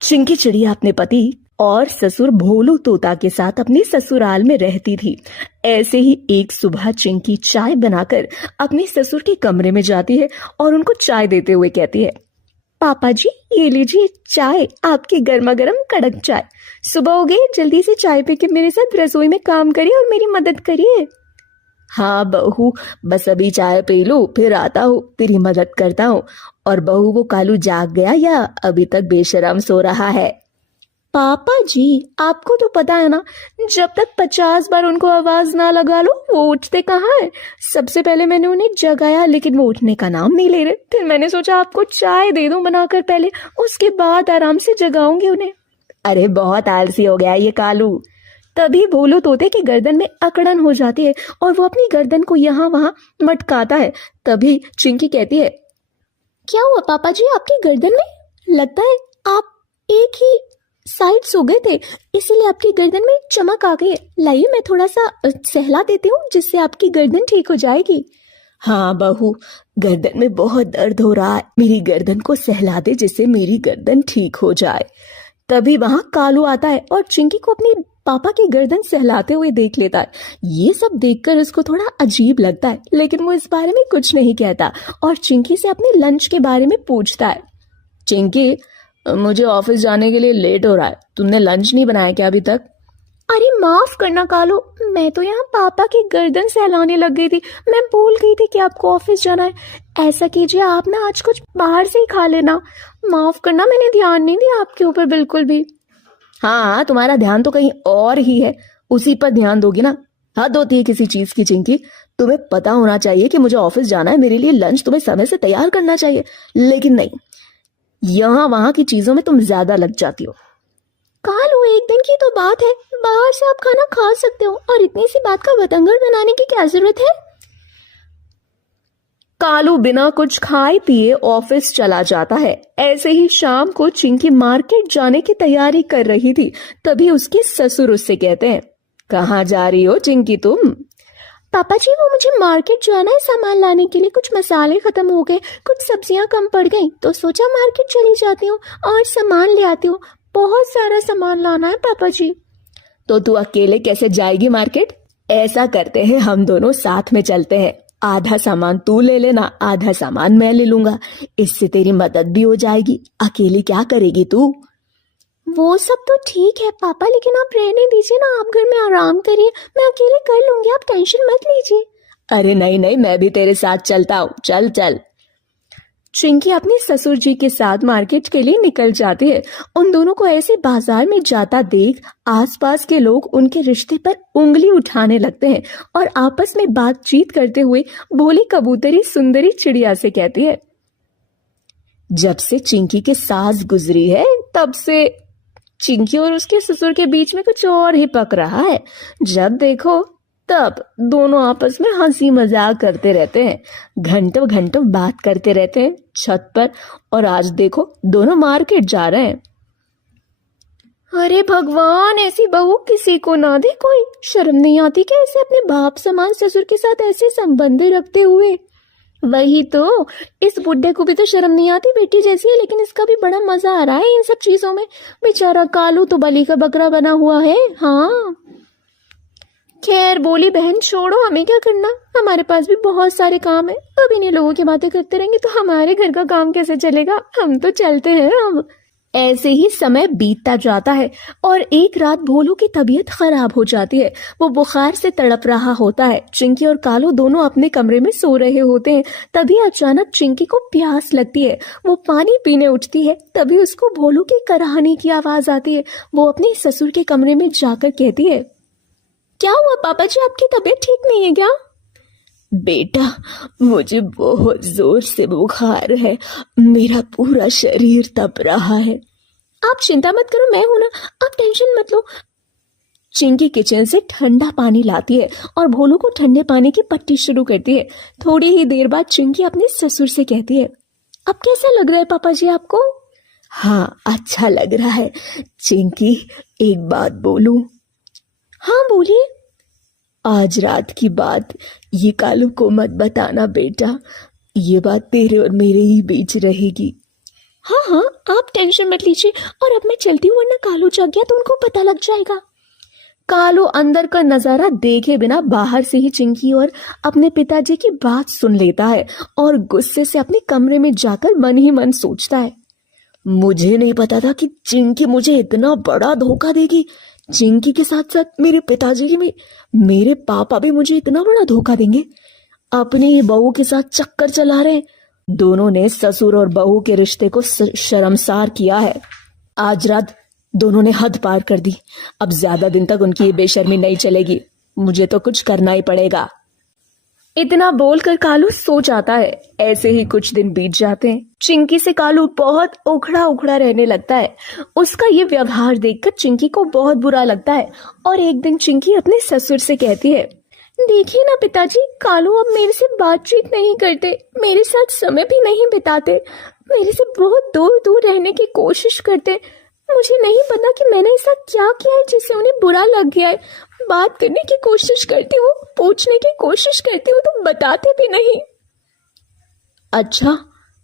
चिंकी चिड़िया अपने पति और ससुर भोलू तोता के साथ अपने ससुराल में रहती थी। ऐसे ही एक सुबह चिंकी चाय बनाकर अपने ससुर के कमरे में जाती है और उनको चाय देते हुए कहती है, पापा जी ये लीजिए चाय, आपकी गर्मा गर्म कड़क चाय। सुबह हो गई, जल्दी से चाय पी के मेरे साथ रसोई में काम करिए और मेरी मदद करिए। हाँ बहू, बस अभी चाय पी लूं फिर आता हूँ, तेरी मदद करता हूँ। और बहू वो कालू जाग गया या अभी तक बेशरम सो रहा है? पापा जी आपको तो पता है ना, जब तक 50 बार उनको आवाज ना लगा लो वो उठते कहाँ है। सबसे पहले मैंने उन्हें जगाया लेकिन वो उठने का नाम नहीं ले रहे। फिर मैंने सोचा आपको चाय दे दूं बनाकर पहले, उसके बाद आराम से जगाऊंगी उन्हें। अरे बहुत आलसी हो गया ये कालू। तभी भोलू तोते की गर्दन में अकड़न हो जाती है और वो अपनी गर्दन को यहाँ वहां मटकाता है। तभी चिंकी कहती है, क्या हुआ पापा जी आपकी गर्दन में? लगता है आप एक ही साइड सो गए थे, इसीलिए आपकी गर्दन में चमक आ गई है। लाइए मैं थोड़ा सा सहला देती हूँ जिससे आपकी गर्दन ठीक हो जाएगी। हाँ बहू, गर्दन में बहुत दर्द हो रहा है, मेरी गर्दन को सहला दे जिससे मेरी गर्दन ठीक हो जाए। तभी वहां कालू आता है और चिंकी को अपनी पापा की गर्दन सहलाते हुए देख लेता है। ये सब देखकर उसको थोड़ा अजीब लगता है, लेकिन वो इस बारे में कुछ नहीं कहता और चिंकी से अपने लंच के बारे में पूछता है। चिंकी, मुझे ऑफिस जाने के लिए लेट हो रहा है, तुमने लंच नहीं बनाया क्या अभी तक? अरे माफ करना कालू, मैं तो यहाँ पापा की गर्दन सहलाने लग गई थी, मैं भूल गई थी कि आपको ऑफिस जाना है। ऐसा कीजिए आप ना आज कुछ बाहर से ही खा लेना। माफ करना, मैंने ध्यान नहीं दिया आपके ऊपर बिल्कुल भी। हाँ तुम्हारा ध्यान तो कहीं और ही है, उसी पर ध्यान दोगी ना। हद होती है किसी चीज की चिंकी, तुम्हें पता होना चाहिए कि मुझे ऑफिस जाना है, मेरे लिए लंच तुम्हें समय से तैयार करना चाहिए, लेकिन नहीं, यहाँ वहां की चीजों में तुम ज्यादा लग जाती हो। कालू एक दिन की तो बात है, बाहर से आप खाना खा सकते हो और इतनी सी बात का बतंगड़ बनाने की क्या जरूरत है? कालू बिना कुछ खाए पिए ऑफिस चला जाता है। ऐसे ही शाम को चिंकी मार्केट जाने की तैयारी कर रही थी, तभी उसके ससुर उससे कहते हैं, कहाँ जा रही हो चिंकी तुम? पापा जी वो मुझे मार्केट जाना है सामान लाने के लिए, कुछ मसाले खत्म हो गए, कुछ सब्जियां कम पड़ गई, तो सोचा मार्केट चली जाती हूँ और सामान ले आती हूँ। बहुत सारा सामान लाना है पापा जी। तो तू अकेले कैसे जाएगी मार्केट? ऐसा करते हैं हम दोनों साथ में चलते हैं, आधा सामान तू ले लेना, आधा सामान मैं ले लूंगा, इससे तेरी मदद भी हो जाएगी। अकेली क्या करेगी तू? वो सब तो ठीक है पापा, लेकिन आप रहने दीजिए ना, आप घर में आराम करिए, मैं अकेले कर लूंगी, आप टेंशन मत लीजिए। अरे नहीं नहीं, मैं भी तेरे साथ चलता हूँ, चल चल। चिंकी अपने ससुर जी के साथ मार्केट के लिए निकल जाती है। उन दोनों को ऐसे बाजार में जाता देख आसपास के लोग उनके रिश्ते पर उंगली उठाने लगते हैं और आपस में बातचीत करते हुए भोली कबूतरी सुंदरी चिड़िया से कहती है, जब से चिंकी के सास गुजरी है तब से चिंकी और उसके ससुर के बीच में कुछ और ही पक रहा है। जब देखो तब दोनों आपस में हंसी मजाक करते रहते हैं, घंटों घंटों बात करते रहते हैं छत पर, और आज देखो दोनों मार्केट जा रहे हैं। अरे भगवान, ऐसी बहू किसी को ना दे, कोई शर्म नहीं आती क्या ऐसे अपने बाप समान ससुर के साथ ऐसे संबंध रखते हुए? वही तो, इस बुड्ढे को भी तो शर्म नहीं आती, बेटी जैसी है, लेकिन इसका भी बड़ा मजा आ रहा है इन सब चीजों में। बेचारा कालू तो बलि का बकरा बना हुआ है। हाँ खैर बोली बहन, छोड़ो, हमें क्या करना, हमारे पास भी बहुत सारे काम है। अब इन्हीं लोगों की बातें करते रहेंगे तो हमारे घर का काम कैसे चलेगा, हम तो चलते हैं अब। ऐसे ही समय बीतता जाता है और एक रात भोलू की तबीयत खराब हो जाती है। वो बुखार से तड़प रहा होता है। चिंकी और कालू दोनों अपने कमरे में सो रहे होते हैं। तभी अचानक चिंकी को प्यास लगती है, वो पानी पीने उठती है। तभी उसको भोलू के कराहने की आवाज आती है। वो अपने ससुर के कमरे में जाकर कहती है, क्या हुआ पापा जी, आपकी तबीयत ठीक नहीं है क्या? बेटा मुझे बहुत जोर से बुखार है, मेरा पूरा शरीर तप रहा है। आप चिंता मत करो, मैं हूं ना, आप टेंशन मत लो। चिंकी किचन से ठंडा पानी लाती है और भोलू को ठंडे पानी की पट्टी शुरू करती है। थोड़ी ही देर बाद चिंकी अपने ससुर से कहती है, अब कैसा लग रहा है पापा जी आपको? हाँ अच्छा लग रहा है। चिंकी एक बात बोलूं? हाँ बोलिए। आज रात की बात ये कालू को मत बताना बेटा, ये बात तेरे और मेरे ही बीच रहेगी। हाँ हाँ, आप टेंशन मत लीजिए, और अब मैं चलती हूँ, वरना कालू जाग गया तो उनको पता लग जाएगा। कालू अंदर का नजारा देखे बिना बाहर से ही चिंकी और अपने पिताजी की बात सुन लेता है और गुस्से से अपने कमरे में जाकर मन ही मन सोचता है, मुझे नहीं पता था कि चिंकी मुझे इतना बड़ा धोखा देगी। चिंकी के साथ साथ मेरे पिताजी भी, मेरे पापा भी मुझे इतना बड़ा धोखा देंगे। अपनी ही बहू के साथ चक्कर चला रहे। दोनों ने ससुर और बहू के रिश्ते को शर्मसार किया है। आज रात दोनों ने हद पार कर दी। अब ज्यादा दिन तक उनकी ये बेशर्मी नहीं चलेगी। मुझे तो कुछ करना ही पड़ेगा। इतना बोलकर कालू सो जाता है। ऐसे ही कुछ दिन बीत जाते हैं। चिंकी से कालू बहुत उखड़ा उखड़ा रहने लगता है। उसका ये व्यवहार देखकर चिंकी को बहुत बुरा लगता है और एक दिन चिंकी अपने ससुर से कहती है, देखिए ना पिताजी, कालू अब मेरे से बातचीत नहीं करते, मेरे साथ समय भी नहीं बिताते, मेरे से बहुत दूर दूर रहने की कोशिश करते। मुझे नहीं पता कि मैंने ऐसा क्या किया है जिससे उन्हें बुरा लग गया है। बात करने की कोशिश करती हूँ, पूछने की कोशिश करती हूँ तो बताते भी नहीं। अच्छा,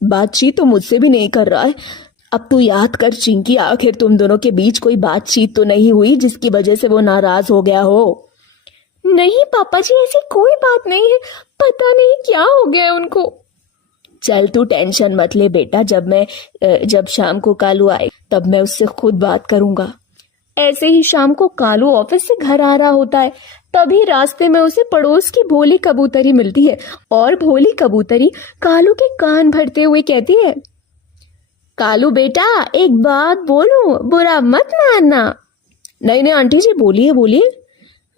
बातचीत तो मुझसे भी नहीं कर रहा है। अब तू याद कर चिंकी, आखिर तुम दोनों के बीच कोई बातचीत तो नहीं हुई जिसकी वजह से वो नाराज हो गया हो? नहीं पापा जी, ऐसी कोई बात नहीं है। पता नहीं क्या हो गया है उनको। चल तू टेंशन मत ले बेटा, जब शाम को कालू आए तब मैं उससे खुद बात करूंगा। ऐसे ही शाम को कालू ऑफिस से घर आ रहा होता है। तभी रास्ते में उसे पड़ोस की भोली कबूतरी मिलती है और भोली कबूतरी कालू के कान भरते हुए कहती है, कालू बेटा, एक बात बोलूं, बुरा मत मानना। नहीं नहीं आंटी जी, बोलिए बोलिए।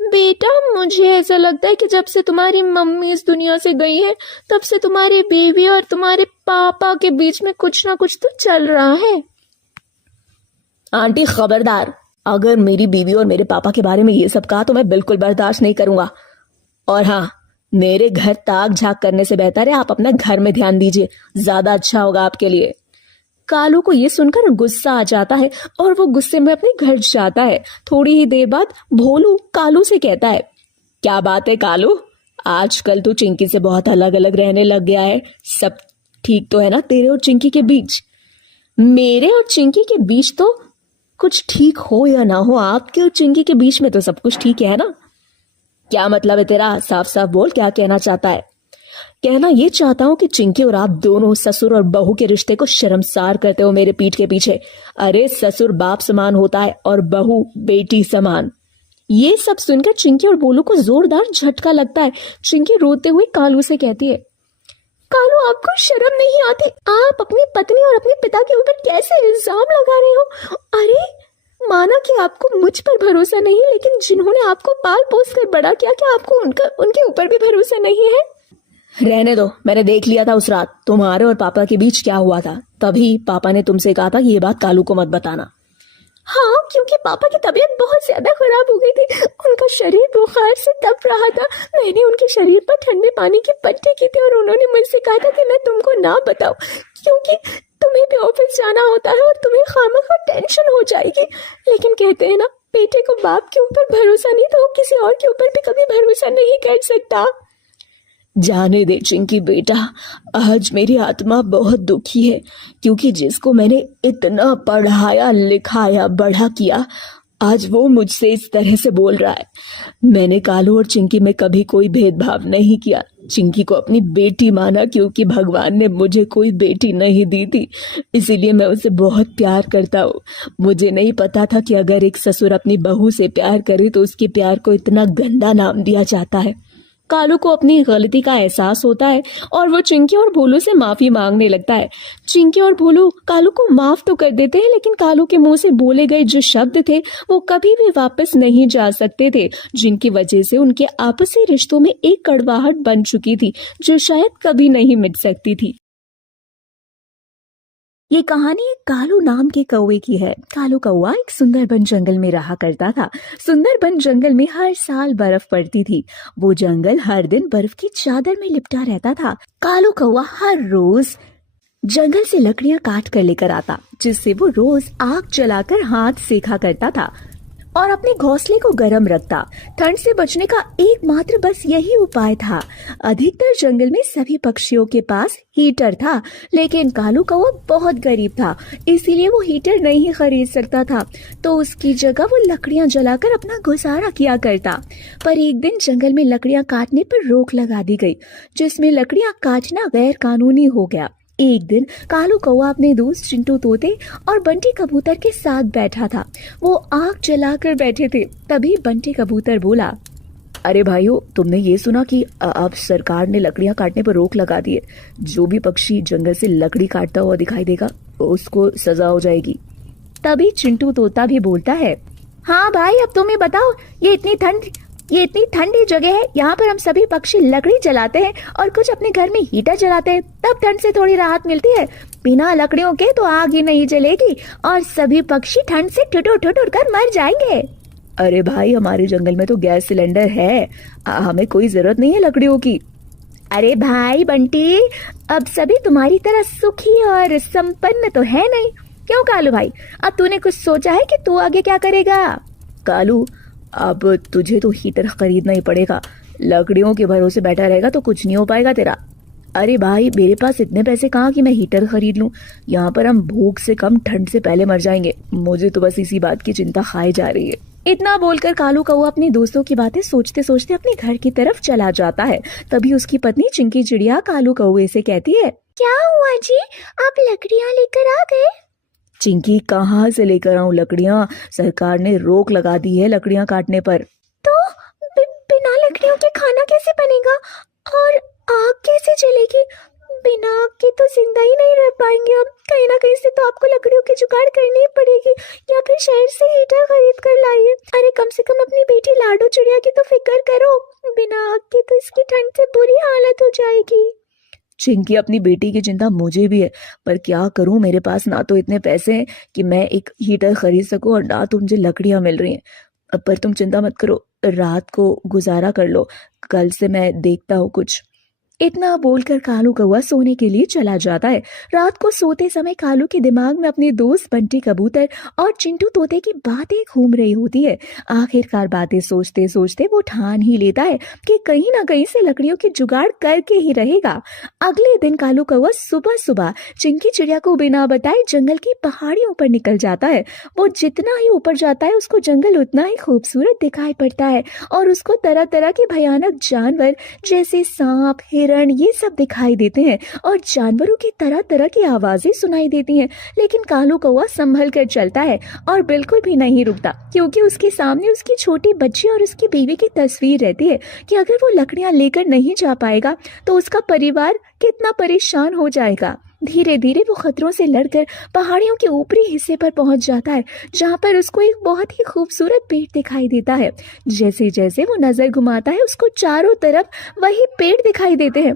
बेटा, मुझे ऐसा लगता है कि जब से तुम्हारी मम्मी इस दुनिया से गई है तब से तुम्हारी बीवी और तुम्हारे पापा के बीच में कुछ ना कुछ तो चल रहा है। आंटी खबरदार, अगर मेरी बीवी और मेरे पापा के बारे में ये सब कहा तो मैं बिल्कुल बर्दाश्त नहीं करूंगा। और हाँ, मेरे घर ताक झाक करने से बेहतर है आप अपना घर में ध्यान दीजिए, ज्यादा अच्छा होगा आपके लिए। कालू को ये सुनकर गुस्सा आ जाता है और वो गुस्से में अपने घर जाता है। थोड़ी ही देर बाद भोलू कालू से कहता है, क्या बात है कालू, आजकल तू चिंकी से बहुत अलग अलग रहने लग गया है। सब ठीक तो है ना तेरे और चिंकी के बीच? मेरे और चिंकी के बीच तो कुछ ठीक हो या ना हो, आपके और चिंकी के बीच में तो सब कुछ ठीक है ना? क्या मतलब है तेरा? साफ साफ बोल, क्या कहना चाहता है? कहना ये चाहता हूं कि चिंकी और आप दोनों ससुर और बहू के रिश्ते को शर्मसार करते हो मेरे पीठ के पीछे। अरे ससुर बाप समान होता है और बहू बेटी समान। ये सब सुनकर चिंकी और बोलू को जोरदार झटका लगता है। चिंकी रोते हुए कालू से कहती है, कालू आपको शर्म नहीं आती? आप अपनी पत्नी और अपने पिता के ऊपर कैसे इल्जाम लगा रहे हो? अरे माना कि आपको मुझ पर भरोसा नहीं, लेकिन जिन्होंने आपको पाल पोस कर बड़ा किया, क्या आपको उनके ऊपर भी भरोसा नहीं है? रहने दो, मैंने देख लिया था उस रात तुम्हारे और पापा के बीच क्या हुआ था। तभी पापा ने तुमसे कहा था कि ये बात कालू को मत बताना। हाँ, क्योंकि पापा की तबीयत बहुत ज्यादा खराब हो गई थी। उनका शरीर बुखार से तप रहा था। मैंने उनके शरीर पर ठंडे पानी की पट्टी की थी और उन्होंने मुझसे कहा था कि मैं तुमको ना बताऊं, क्योंकि तुम्हें भी ऑफिस जाना होता है और तुम्हें खामखा टेंशन हो जाएगी। लेकिन कहते हैं ना, बेटे को बाप के ऊपर भरोसा नहीं तो किसी और के ऊपर भी कभी भरोसा नहीं कर सकता। जाने दे चिंकी बेटा, आज मेरी आत्मा बहुत दुखी है, क्योंकि जिसको मैंने इतना पढ़ाया लिखाया बड़ा किया, आज वो मुझसे इस तरह से बोल रहा है। मैंने कालू और चिंकी में कभी कोई भेदभाव नहीं किया। चिंकी को अपनी बेटी माना, क्योंकि भगवान ने मुझे कोई बेटी नहीं दी थी, इसीलिए मैं उसे बहुत प्यार करता हूँ। मुझे नहीं पता था कि अगर एक ससुर अपनी बहू से प्यार करे तो उसके प्यार को इतना गंदा नाम दिया जाता है। कालू को अपनी गलती का एहसास होता है और वो चिंकी और भोलू से माफी मांगने लगता है। चिंकी और भोलू कालू को माफ तो कर देते हैं, लेकिन कालू के मुंह से बोले गए जो शब्द थे वो कभी भी वापस नहीं जा सकते थे, जिनकी वजह से उनके आपसी रिश्तों में एक कड़वाहट बन चुकी थी जो शायद कभी नहीं मिट सकती थी। ये कहानी एक कालू नाम के कौवे की है। कालू कौवा एक सुंदरबन जंगल में रहा करता था। सुंदरबन जंगल में हर साल बर्फ पड़ती थी। वो जंगल हर दिन बर्फ की चादर में लिपटा रहता था। कालू कौवा हर रोज जंगल से लकड़ियां काट कर लेकर आता, जिससे वो रोज आग जलाकर हाथ सेका करता था और अपने घोंसले को गर्म रखता। ठंड से बचने का एकमात्र बस यही उपाय था। अधिकतर जंगल में सभी पक्षियों के पास हीटर था, लेकिन कालू कौवा बहुत गरीब था, इसीलिए वो हीटर नहीं खरीद सकता था। तो उसकी जगह वो लकड़ियां जलाकर अपना गुजारा किया करता। पर एक दिन जंगल में लकड़ियां काटने पर रोक लगा दी गई, जिसमें लकड़ियां काटना गैर कानूनी हो गया। एक दिन कालू कौवा अपने दोस्त चिंटू तोते और बंटी कबूतर के साथ बैठा था। वो आग जलाकर बैठे थे। तभी बंटी कबूतर बोला, अरे भाइयों, तुमने ये सुना कि अब सरकार ने लकड़ियां काटने पर रोक लगा दी है। जो भी पक्षी जंगल से लकड़ी काटता हुआ दिखाई देगा उसको सजा हो जाएगी। तभी चिंटू तोता भी बोलता है, हाँ भाई, अब तुम्हें बताओ, ये इतनी ठंडी जगह है, यहाँ पर हम सभी पक्षी लकड़ी जलाते हैं और कुछ अपने घर में हीटर जलाते हैं, तब ठंड से थोड़ी राहत मिलती है। बिना लकड़ियों के तो आग ही नहीं जलेगी और सभी पक्षी ठंड से ठिठुर कर मर जाएंगे। अरे भाई, हमारे जंगल में तो गैस सिलेंडर है, हमें कोई जरूरत नहीं है लकड़ियों की। अरे भाई बंटी, अब सभी तुम्हारी तरह सुखी और संपन्न तो है नहीं। क्यों कालू भाई, अब तूने कुछ सोचा है कि तू आगे क्या करेगा? कालू, अब तुझे तो हीटर खरीदना ही पड़ेगा। लकड़ियों के भरोसे बैठा रहेगा तो कुछ नहीं हो पाएगा तेरा। अरे भाई, मेरे पास इतने पैसे कहाँ कि मैं हीटर खरीद लूं। यहाँ पर हम भूख से कम ठंड से पहले मर जाएंगे। मुझे तो बस इसी बात की चिंता खाई जा रही है। इतना बोलकर कालू कौवा अपने दोस्तों की बातें सोचते सोचते अपने घर की तरफ चला जाता है। तभी उसकी पत्नी चिंकी चिड़िया कालू कौवे से कहती है, क्या हुआ जी, आप लकड़ियाँ लेकर आ गए? चिंकी, कहाँ से लेकर आऊं लकड़ियाँ? सरकार ने रोक लगा दी है लकड़ियाँ काटने पर। तो बिना लकड़ियों के खाना कैसे बनेगा और आग कैसे जलेगी? बिना आग के तो जिंदा ही नहीं रह पाएंगे हम। कहीं ना कहीं से तो आपको लकड़ियों की जुगाड़ करनी ही पड़ेगी, या फिर शहर से हीटर खरीद कर लाइए। अरे कम से कम अपनी बेटी लाडो चिड़िया की तो फिक्र करो। बिना आग के तो इसकी ठंड से बुरी हालत हो जाएगी। चिंकी, अपनी बेटी की चिंता मुझे भी है, पर क्या करूं, मेरे पास ना तो इतने पैसे हैं कि मैं एक हीटर खरीद सकूं और ना तो मुझे लकड़ियां मिल रही हैं। पर तुम चिंता मत करो, रात को गुजारा कर लो, कल से मैं देखता हूँ कुछ। इतना बोलकर कालू कौवा सोने के लिए चला जाता है। रात को सोते समय कालू के दिमाग में अपने दोस्त बंटी कबूतर और चिंटू तोते की बातें घूम रही होती है। आखिरकार बातें सोचते सोचते वो ठान ही लेता है कि कहीं ना कहीं से लकड़ियों की जुगाड़ करके ही रहेगा। अगले दिन कालू कौवा सुबह सुबह चिंकी चिड़िया को बिना बताए जंगल की पहाड़ियों पर निकल जाता है। वो जितना ही ऊपर जाता है उसको जंगल उतना ही खूबसूरत दिखाई पड़ता है और उसको तरह तरह के भयानक जानवर जैसे सांप, हिरण, ये सब दिखाई देते हैं और जानवरों की तरह तरह की आवाजें सुनाई देती हैं। लेकिन कालू कौवा संभल कर चलता है और बिल्कुल भी नहीं रुकता, क्योंकि उसके सामने उसकी छोटी बच्ची और उसकी बीवी की तस्वीर रहती है कि अगर वो लकड़ियां लेकर नहीं जा पाएगा तो उसका परिवार कितना परेशान हो जाएगा। धीरे धीरे वो खतरों से लड़कर पहाड़ियों के ऊपरी हिस्से पर पहुंच जाता है, जहां पर उसको एक बहुत ही खूबसूरत पेड़ दिखाई देता है। जैसे जैसे वो नजर घुमाता है उसको चारों तरफ वही पेड़ दिखाई देते हैं।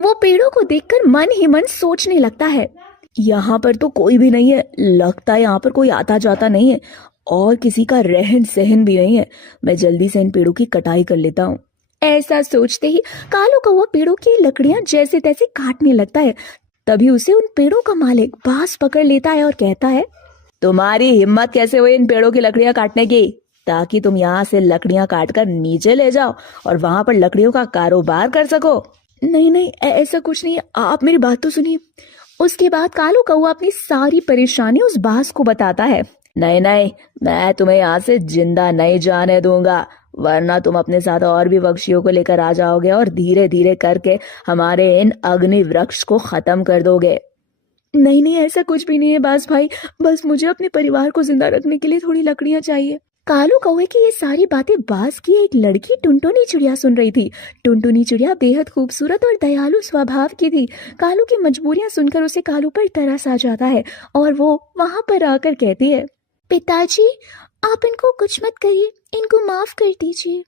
वो पेड़ों को देखकर मन ही मन सोचने लगता है, यहाँ पर तो कोई भी नहीं है, लगता है यहाँ पर कोई आता जाता नहीं है और किसी का रहन सहन भी नहीं है। मैं जल्दी से इन पेड़ों की कटाई कर लेता हूँ। ऐसा सोचते ही कालू कौवा पेड़ों की लकड़ियां जैसे तैसे काटने लगता है। तभी उसे उन पेड़ों का मालिक बांस पकड़ लेता है और कहता है, तुम्हारी हिम्मत कैसे हुई इन पेड़ों की लकड़ियां काटने की, ताकि तुम यहाँ से लकड़ियां काटकर नीचे ले जाओ और वहां पर लकड़ियों का कारोबार कर सको। नहीं नहीं, ऐसा कुछ नहीं, आप मेरी बात तो सुनिए। उसके बाद कालू कौवा अपनी सारी परेशानी उस बांस को बताता है। नहीं नहीं, मैं तुम्हें यहाँ से जिंदा नहीं जाने दूंगा, वरना तुम अपने साथ और भी पक्षियों को लेकर आ जाओगे और धीरे धीरे करके हमारे इन अग्नि वृक्ष को खत्म कर दोगे। नहीं नहीं, ऐसा कुछ भी नहीं है बांस भाई, बस मुझे अपने परिवार को जिंदा रखने के लिए थोड़ी लकड़ियां चाहिए। कालू कौवे की ये सारी बातें बांस की एक लड़की टुनटुनी चिड़िया सुन रही थी। टुनटुनी चिड़िया बेहद खूबसूरत और दयालु स्वभाव की थी। कालू की मजबूरियां सुनकर उसे कालू पर तरस आ जाता है और वो वहां पर आकर कहती है, पिताजी, आप इनको कुछ मत करिए, इनको माफ कर दीजिए।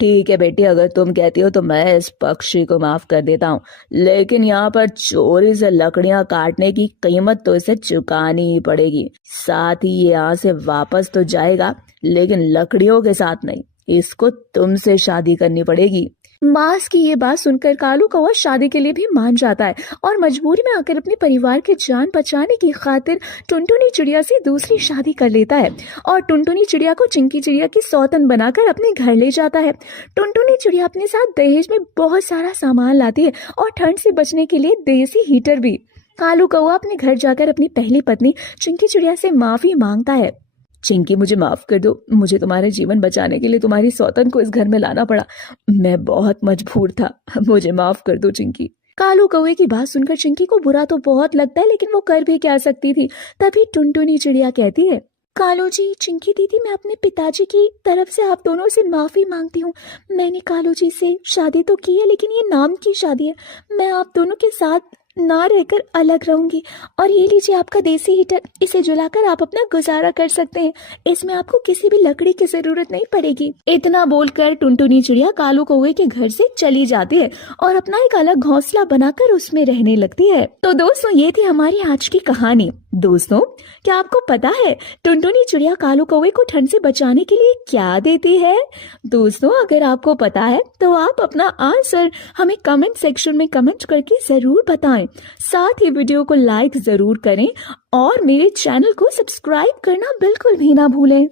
ठीक है बेटी, अगर तुम कहती हो तो मैं इस पक्षी को माफ कर देता हूँ, लेकिन यहाँ पर चोरी से लकड़ियां काटने की कीमत तो इसे चुकानी ही पड़ेगी। साथ ही ये यहाँ से वापस तो जाएगा, लेकिन लकड़ियों के साथ नहीं, इसको तुमसे शादी करनी पड़ेगी। मास की ये बात सुनकर कालू कौवा शादी के लिए भी मान जाता है और मजबूरी में आकर अपने परिवार की जान बचाने की खातिर टुनटुनी चिड़िया से दूसरी शादी कर लेता है और टुनटुनी चिड़िया को चिंकी चिड़िया की सौतन बनाकर अपने घर ले जाता है। टुनटुनी चिड़िया अपने साथ दहेज में बहुत सारा सामान लाती है और ठंड से बचने के लिए देसी हीटर भी। कालू कौवा अपने घर जाकर अपनी पहली पत्नी चिंकी चिड़िया से माफी मांगता है। चिंकी, मुझे माफ कर दो, मुझे तुम्हारे जीवन बचाने के लिए तुम्हारी सौतन को इस घर में लाना पड़ा। मैं बहुत मजबूर था, मुझे माफ कर दो चिंकी। कालू कौवे की बात सुनकर चिंकी को बुरा तो बहुत लगता है, लेकिन वो कर भी क्या सकती थी। तभी टुनटुनी चिड़िया कहती है, कालू जी, चिंकी दीदी, मैं अपने पिताजी की तरफ से आप दोनों से माफी मांगती हूँ। मैंने कालू जी से शादी तो की है, लेकिन ये नाम की शादी है। मैं आप दोनों के साथ ना रहकर अलग रहूंगी। और ये लीजिए आपका देसी हीटर, इसे जलाकर आप अपना गुजारा कर सकते हैं। इसमें आपको किसी भी लकड़ी की जरूरत नहीं पड़ेगी। इतना बोलकर टुनटुनी चिड़िया कालू कौवे के घर से चली जाती है और अपना एक अलग घोंसला बनाकर उसमें रहने लगती है। तो दोस्तों, ये थी हमारी आज की कहानी। दोस्तों, क्या आपको पता है टुनटुनी चिड़िया कालू कौवे को ठंड से बचाने के लिए क्या देती है? दोस्तों, अगर आपको पता है तो आप अपना आंसर हमें कमेंट सेक्शन में कमेंट करके जरूर बताएं। साथ ही वीडियो को लाइक जरूर करें और मेरे चैनल को सब्सक्राइब करना बिल्कुल भी ना भूलें।